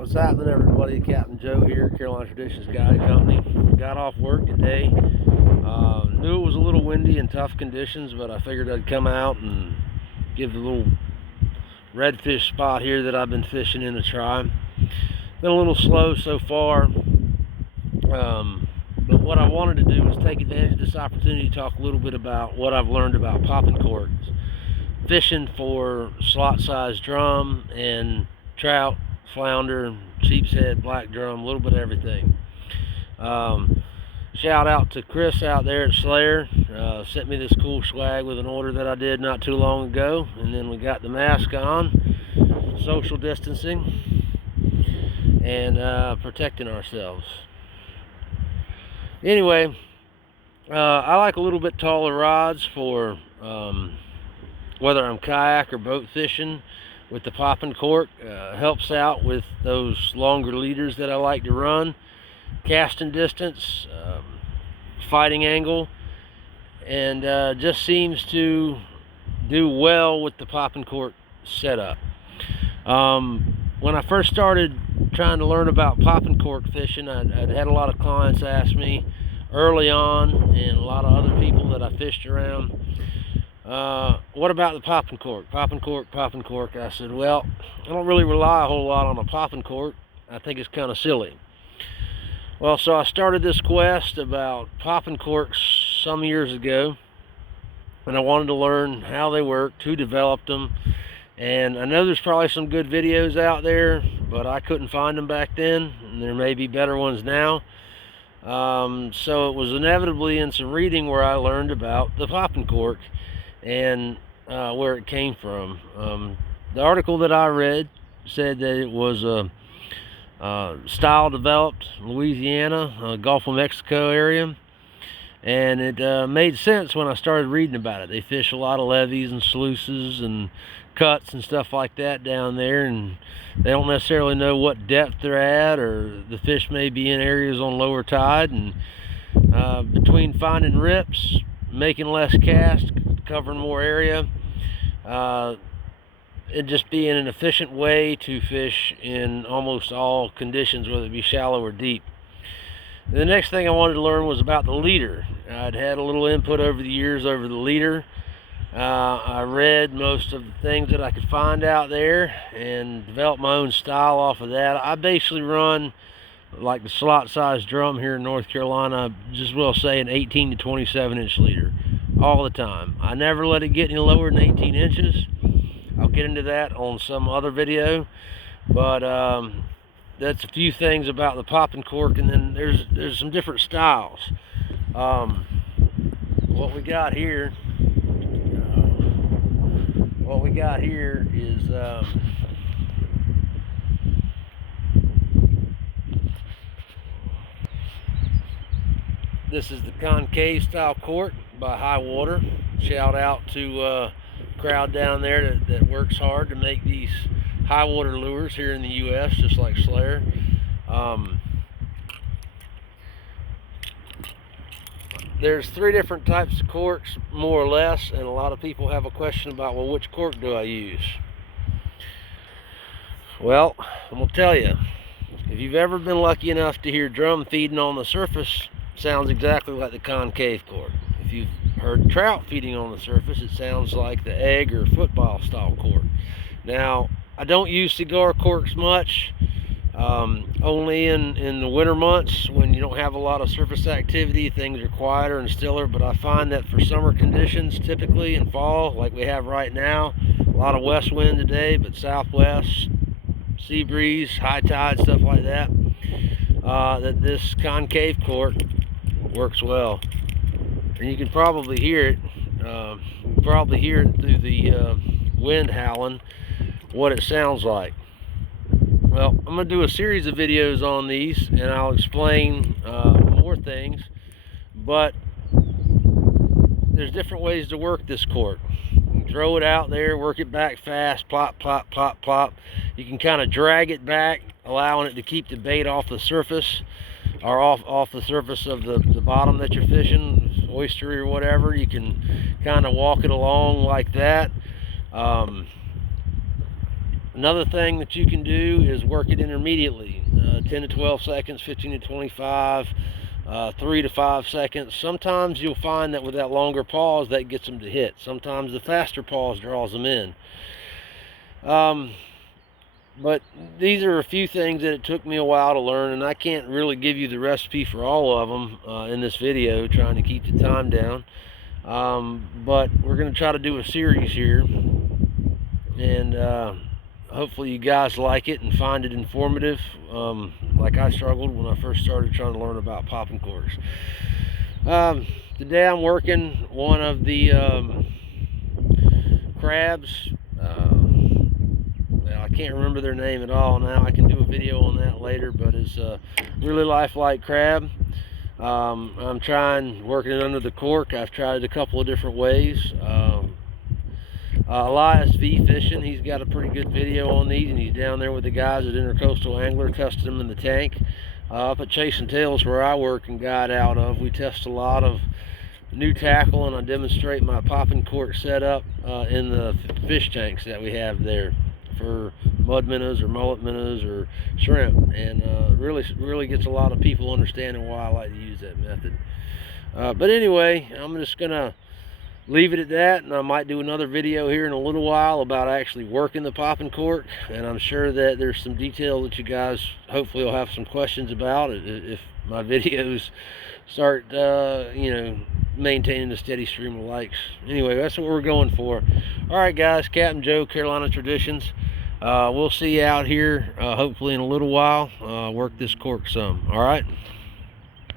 What's happening, everybody? Captain Joe here, Carolina Traditions Guiding Company. Got off work today. Knew it was a little windy and tough conditions, but I figured I'd come out and give the little redfish spot here that I've been fishing in a try. Been a little slow so far, but what I wanted to do was take advantage of this opportunity to talk a little bit about what I've learned about popping corks, fishing for slot-sized drum and trout, flounder, sheep's head, black drum, a little bit of everything. Shout out to Chris out there at Slayer. Sent me this cool swag with an order that I did not too long ago. And then we got the mask on, social distancing, and protecting ourselves. Anyway, I like a little bit taller rods for whether I'm kayak or boat fishing. With the popping cork, helps out with those longer leaders that I like to run, casting distance, fighting angle, and just seems to do well with the popping cork setup. When I first started trying to learn about popping cork fishing, I'd had a lot of clients ask me early on, and a lot of other people that I fished around, what about the popping cork? Popping cork, popping cork. I said, well, I don't really rely a whole lot on a popping cork. I think it's kind of silly. Well, so I started this quest about popping corks some years ago, and I wanted to learn how they worked, who developed them, and I know there's probably some good videos out there, but I couldn't find them back then, and there may be better ones now. So it was inevitably in some reading where I learned about the popping cork and where it came from. The article that I read said that it was a style developed in Louisiana, Gulf of Mexico area, and it made sense when I started reading about it. They fish a lot of levees and sluices and cuts and stuff like that down there, and they don't necessarily know what depth they're at, or the fish may be in areas on lower tide, and between finding rips, making less cast, covering more area, it just being an efficient way to fish in almost all conditions, whether it be shallow or deep. The next thing I wanted to learn was about the leader. I'd had a little input over the years over the leader. I read most of the things that I could find out there and developed my own style off of that. I basically run like the slot size drum here in North Carolina, just will say an 18 to 27 inch leader all the time. I never let it get any lower than 18 inches. I'll get into that on some other video, but that's a few things about the popping cork, and then there's some different styles. What we got here is this is the concave style cork by High Water. Shout out to crowd down there that works hard to make these high water lures here in the US, just like Slayer. There's three different types of corks, more or less, and a lot of people have a question about, well, which cork do I use? Well, I'm gonna tell you, if you've ever been lucky enough to hear drum feeding on the surface, it sounds exactly like the concave cork. If you've heard trout feeding on the surface, it sounds like the egg or football style cork. Now, I don't use cigar corks much, only in the winter months when you don't have a lot of surface activity. Things are quieter and stiller, but I find that for summer conditions, typically in fall, like we have right now, a lot of west wind today, but southwest, sea breeze, high tide, stuff like that, that this concave cork works well. And you can probably hear it. Through the wind howling, what it sounds like. Well, I'm going to do a series of videos on these, and I'll explain more things. But there's different ways to work this cork. You can throw it out there, work it back fast, plop, plop, plop, plop. You can kind of drag it back, allowing it to keep the bait off the surface, or off the surface of the bottom that you're fishing, oyster or whatever. You can kind of walk it along like that. Another thing that you can do is work it intermediately, 10 to 12 seconds, 15 to 25, 3 to 5 seconds. Sometimes you'll find that with that longer pause, that gets them to hit. Sometimes the faster pause draws them in. But these are a few things that it took me a while to learn, and I can't really give you the recipe for all of them in this video, trying to keep the time down. But we're going to try to do a series here, and hopefully you guys like it and find it informative, like I struggled when I first started trying to learn about popping corks. Today I'm working one of the crabs. I can't remember their name at all now. I can do a video on that later, but it's a really lifelike crab. I'm working it under the cork. I've tried it a couple of different ways. Elias V Fishing, he's got a pretty good video on these, and he's down there with the guys at Intercoastal Angler testing them in the tank. Up at Chasing Tails, where I work and guide out of, we test a lot of new tackle, and I demonstrate my popping cork setup in the fish tanks that we have there for mud minnows or mullet minnows or shrimp, and really gets a lot of people understanding why I like to use that method. But anyway, I'm just gonna leave it at that, and I might do another video here in a little while about actually working the popping cork, and I'm sure that there's some detail that you guys hopefully will have some questions about if my videos start maintaining a steady stream of likes. Anyway, that's what we're going for. All right guys, Captain Joe, Carolina Traditions. We'll see you out here hopefully in a little while. Work this cork some. All right.